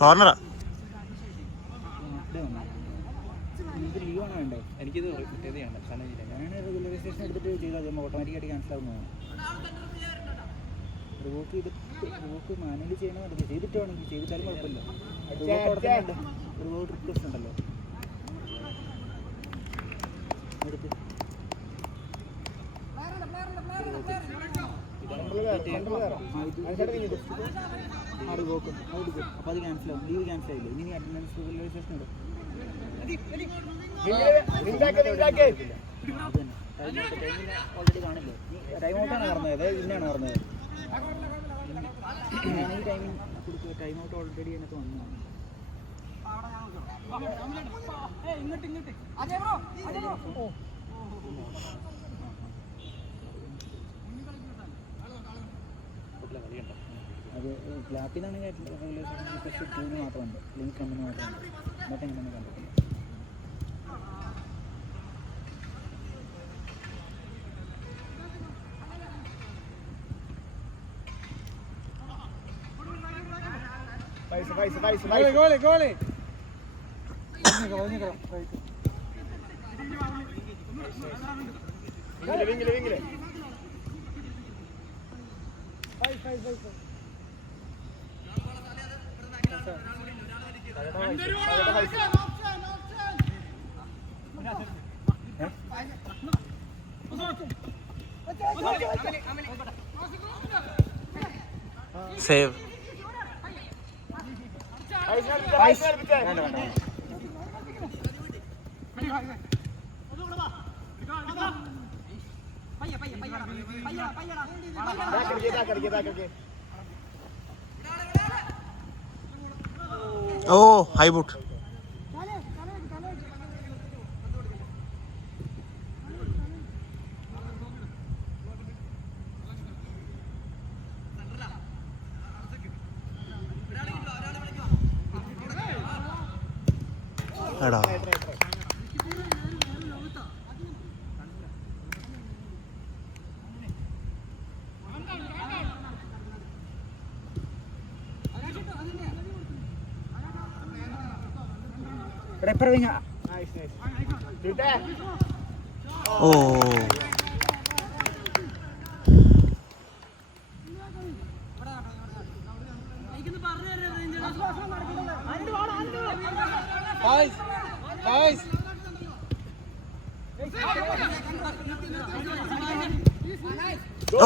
കോർണറാ. ലീവാണ് വേണ്ടേ? എനിക്കിത് കിട്ടിയതാണ്. ഞാൻ റെഗുലറൈസേഷൻ എടുത്തിട്ട് ചെയ്താൽ ഓട്ടോമാറ്റിക്കായിട്ട് ക്യാൻസൽ ആവുന്നതാണ്. റിവോക്ക് മാനുവലി ചെയ്യണമെന്നില്ല, ചെയ്തിട്ടാണെങ്കിൽ ചെയ്തിട്ടാലും കുഴപ്പമില്ല. റിവോക്ക് അവിടെ തന്നെ ഉണ്ട്, റിവോക്ക് റിക്വസ്റ്റ് ഉണ്ടല്ലോ. എടുത്ത് റിവോക്ക് അതെടുക്കും. അപ്പോൾ അത് ക്യാൻസലാവും. ലീവ് ക്യാൻസലായില്ലേ? ഇനി അറ്റൻഡൻസ് റെഗുലറൈസേഷൻ ഇടും. ഓൾറെഡി കാണില്ലേ? ടൈം ഔട്ടാണ് പറഞ്ഞത്, ഇന്നാണ് പറഞ്ഞത്. ഈ ടൈമിൽ കൊടുക്കുക. ടൈം ഔട്ട് ഓൾറെഡി അതിനകത്ത് വന്നതാണ്. അത് പ്ലാറ്റിനാണെങ്കിൽ റെഗുലേഷൻ ഫസ്റ്റ് 2 മാത്രമുണ്ട്, ലിങ്ക് 1 മാത്രമുണ്ട്. എന്നിട്ട് എങ്ങനെയാണ് കണ്ടിട്ടില്ല. സേവ്. ഓ ഹൈ ബൂട്ട്. എടാ ഓ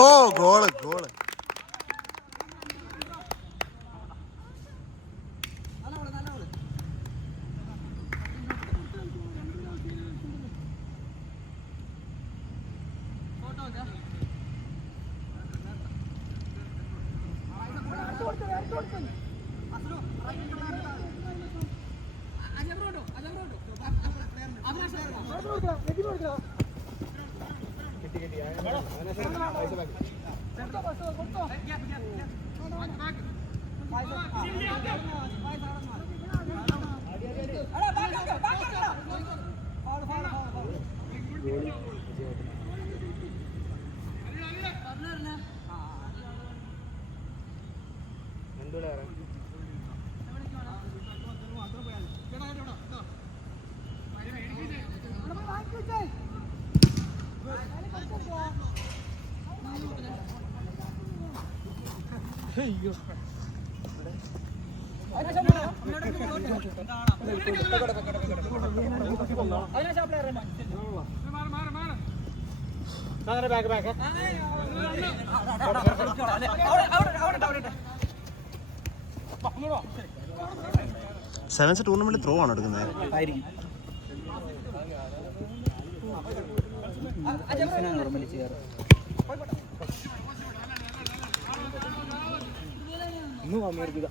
ഓ ഗോള് ഗോള്. അയ്യോ സെവൻസ് ടൂർണമെന്റ് ത്രോ ആണ് എടുക്കുന്നത്. നോർമലി ചെയ്യാറ്. ഒന്നും അമേരിക്ക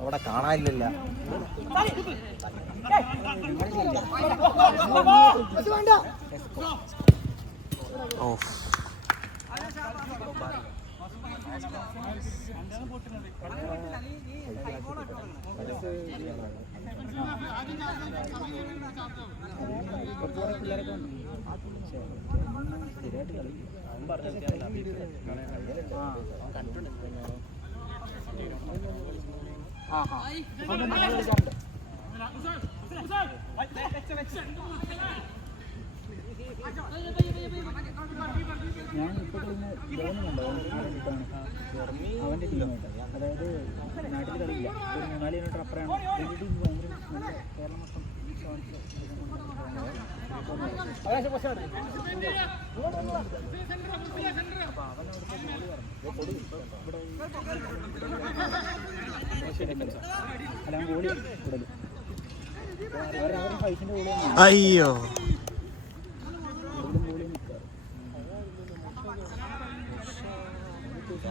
അവിടെ കാണാനില്ല. പിള്ളേരൊക്കെ സ്ഥിരമായിട്ട് കളി കണ്ടിട്ടുണ്ട്. ഞാൻ ഇപ്പോൾ കളിന്ന് ജോനുണ്ടോ അവൻ്റെ ടീമായിട്ട്, അതായത് നാട്ടിൽ കളിയില്ല, ഒരു 4 കിലോമീറ്റർ അപ്പുറമാണ്. വലിയ ടീം ഭയങ്കര നല്ല കേരളം മൊത്തം അല്ല ഗോളി കൂടുതൽ അവരുടെ പൈസൻ്റെ ഗോളി അയ്യോ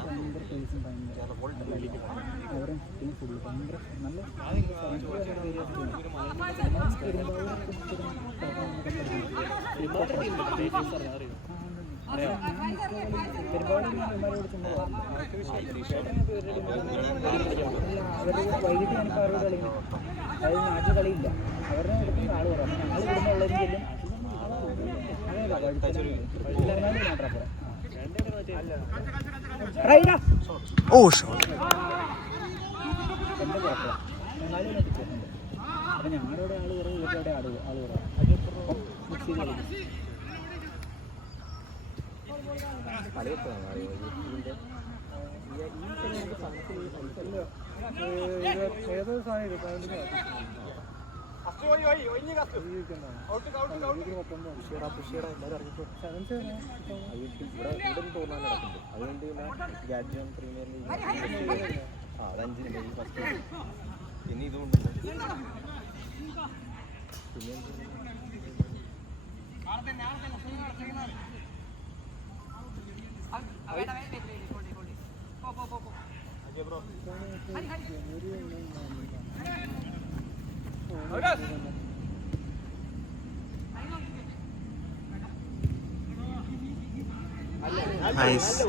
ഭയങ്കര പേസും അവരുടെ ടീം ഫുള്ള് ഭയങ്കര നല്ല വൈകിട്ട് ഞാനിപ്പോൾ അവരോട് കളിക്കുന്നു. അതായത് നാട്ടിൽ കളിയില്ല, അവരുടെ എടുക്കുന്ന ആൾ കുറവാണ്. ഞങ്ങൾ ഇവിടുന്ന് ഉള്ളവരും ചെല്ലും. ഓ ഷോട്ട് എൻ്റെ കുഴപ്പമില്ല, 4 കിലോ ടിക്കറ്റുണ്ട്. അപ്പം ഞങ്ങളുടെ അവിടെ ആൾ കുറവ്, ഇവരുടെ ആൾ കുറവ്, മിക്സ് ചെയ്ത് കളിക്കും. ഏതോ സാധനം പ്രീമിയർ ലീഗ് 5 ഫസ്റ്റ് പിന്നെ ഇതുകൊണ്ടുണ്ട്. നൈസ്.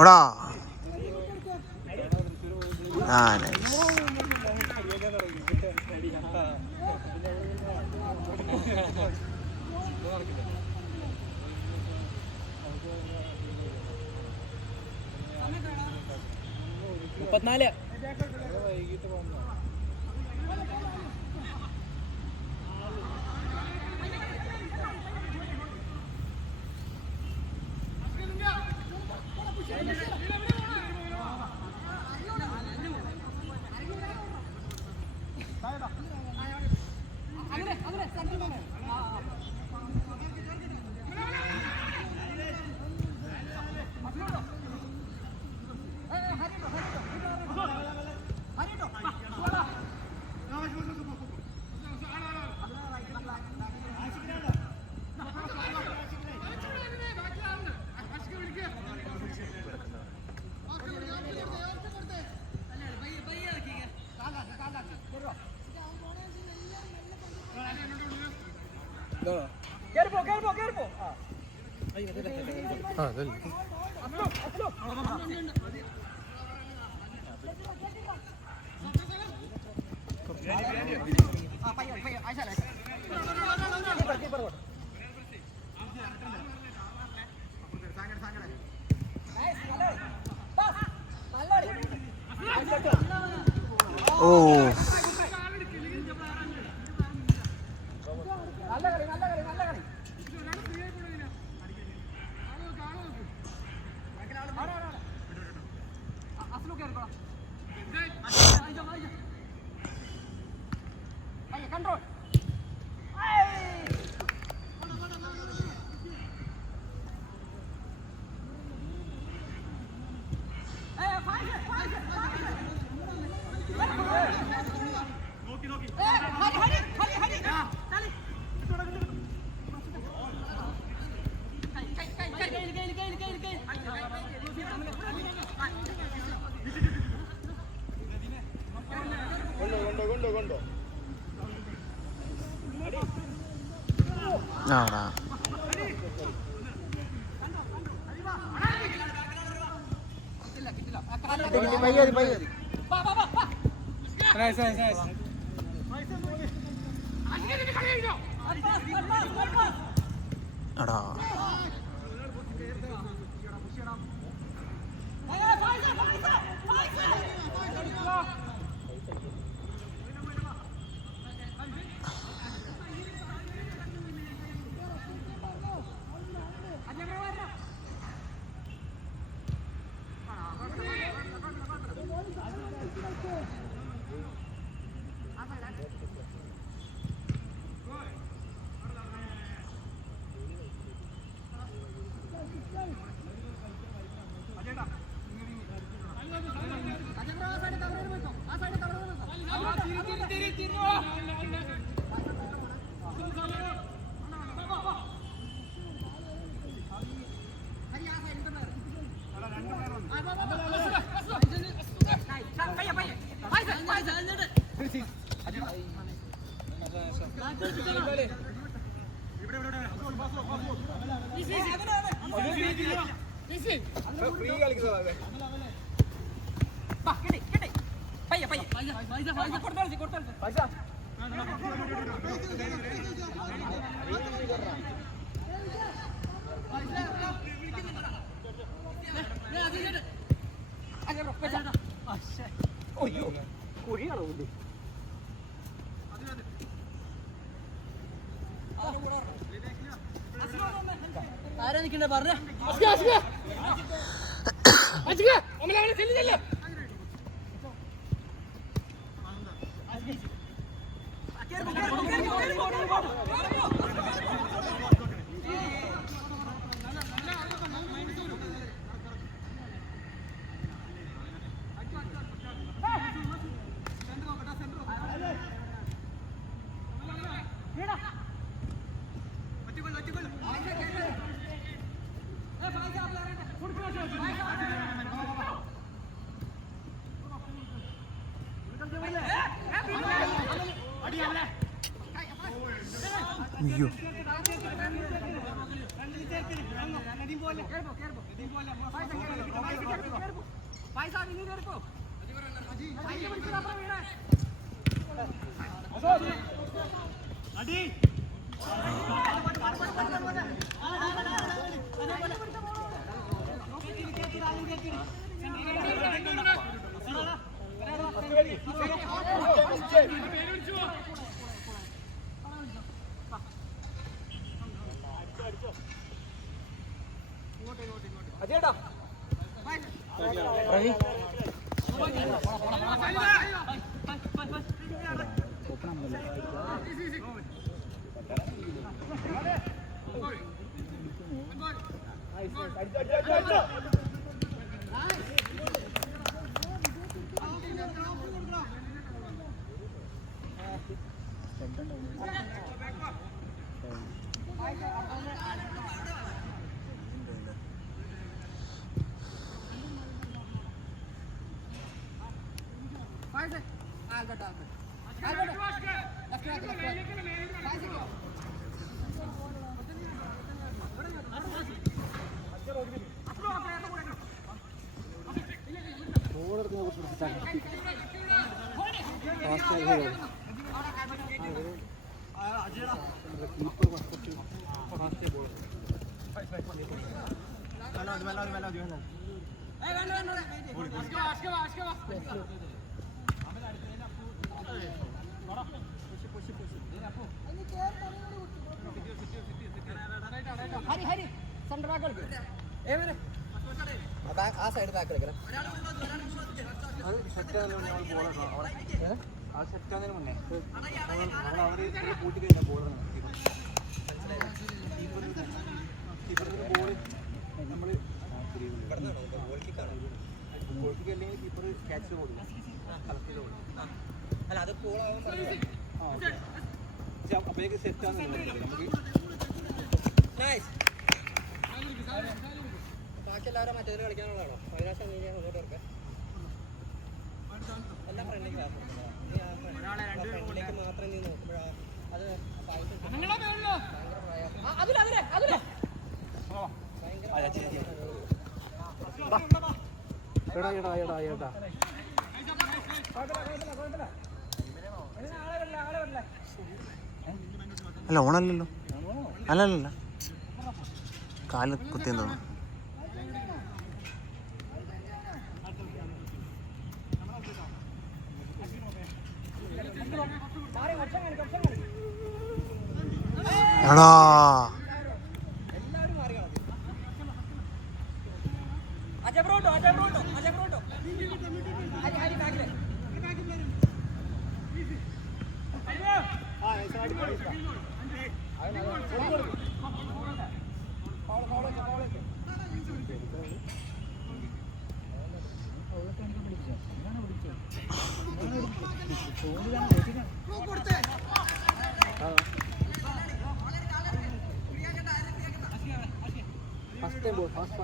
ഓടാ. ആ നൈസ്. 34. Oh. ആടാ എടാ ആരാ നിക്കണ്ടേ പറഞ്ഞ അയ്യോ ഓപ്പൺ ആ സൈഡ് ബാക്ക് എടുക്കണം. അത് സെറ്റാകുന്നതിന് നമ്മൾ ബോളാണ് ആ സെറ്റാകുന്നതിന് മുന്നേ നമ്മൾ അവർ കൂട്ടി കഴിഞ്ഞാൽ ബോളാണ് കീപ്പറിന് ബോൾ നമ്മൾ ഗോൾ കിക്ക് അല്ലെങ്കിൽ കീപ്പർ ക്യാച്ച് കൊടുക്കും കളക്ട് ചെയ്ത് കൊടുക്കും. അല്ല അത് അപ്പോഴേക്ക് സെറ്റാകുന്നുണ്ട് നമുക്ക് ബാക്കി എല്ലാവരും മറ്റേത് കളിക്കാനുള്ളതാണോ? അവിനാശം അങ്ങോട്ട് ഇറക്കാം. എല്ലാം ഫ്രണ്ടിലേക്ക് മാത്രം നീ നോക്കുമ്പോഴാണ് അത് അല്ല ഓണല്ലല്ലോ. അല്ലല്ല കാല് കുത്തിയെന്ന് തോന്നുന്നു. എടാ ഫസ്റ്റ് ടൈം ബോൾ ഫാസ്റ്റ്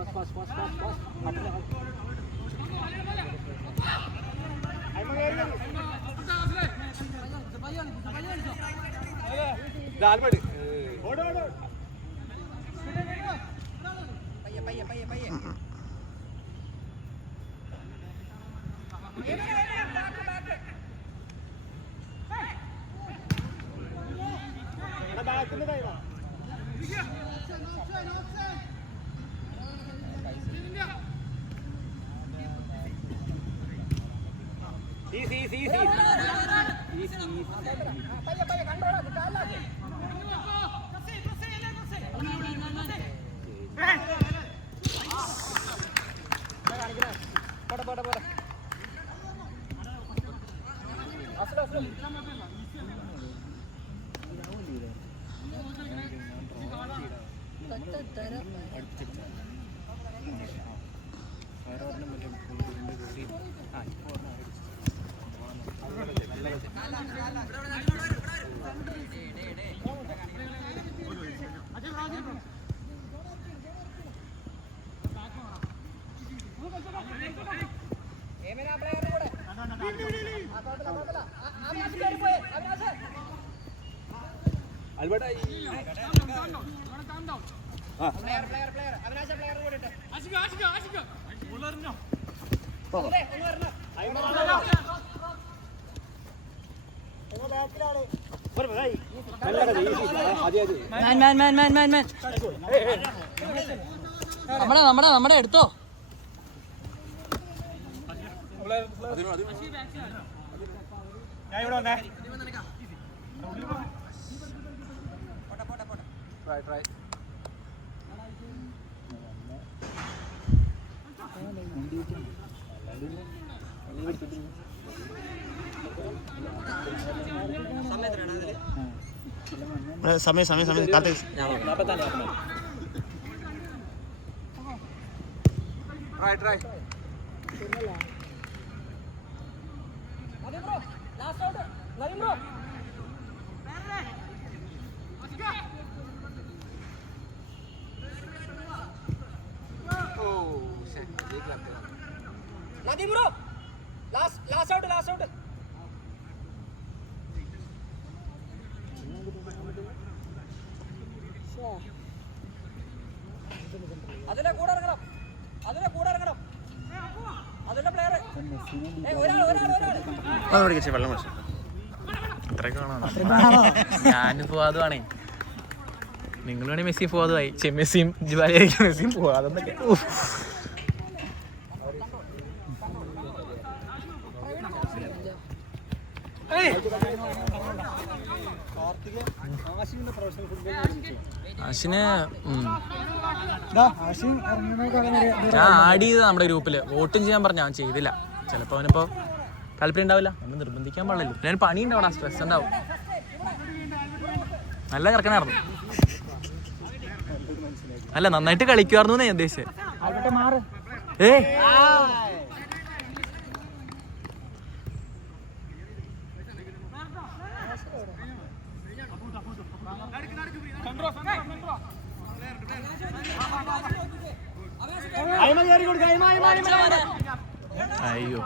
നമ്മുടെ എടുത്തോ. ഞാൻ ഇവിടെ വന്നേ. സമയത്തിനാണ് അതില് സമയം സമയം സമയം കാത്ത് നദീം ബ്രോ ലാസ്റ്റ് ഔട്ട് അതിലെ കൂടെ ഇറങ്ങണം അതിലെ പ്ലെയർ ഒരാൾ വെള്ളം കുടിച്ചു ഇത്രയൊക്കെ കാണാം. ഞാൻ പോവാതുവാണേ. നിങ്ങൾ വേണേ മെസ്സി പോവാതുമായി. മെസ്സിയും ജുവാലിയായിരിക്കും മെസ്സിയും പോവാതെന്നൊക്കെ. ആഷിന് ഞാൻ ആഡ് ചെയ്ത് നമ്മുടെ ഗ്രൂപ്പില് വോട്ടും ചെയ്യാൻ പറഞ്ഞു. ഞാൻ ചെയ്തില്ല. ചിലപ്പോ അവനിപ്പോ താല്പര്യം ഉണ്ടാവില്ല. നമ്മൾ നിർബന്ധിക്കാൻ പാടില്ലല്ലോ. ഞാൻ പണി ഉണ്ടാവണം, സ്ട്രെസ് ഉണ്ടാവും. നല്ല ചെറുക്കനായിരുന്നു. അല്ല നന്നായിട്ട് കളിക്കുമായിരുന്നു ഞാൻ ഉദ്ദേശിച്ചത്. അയ്യോ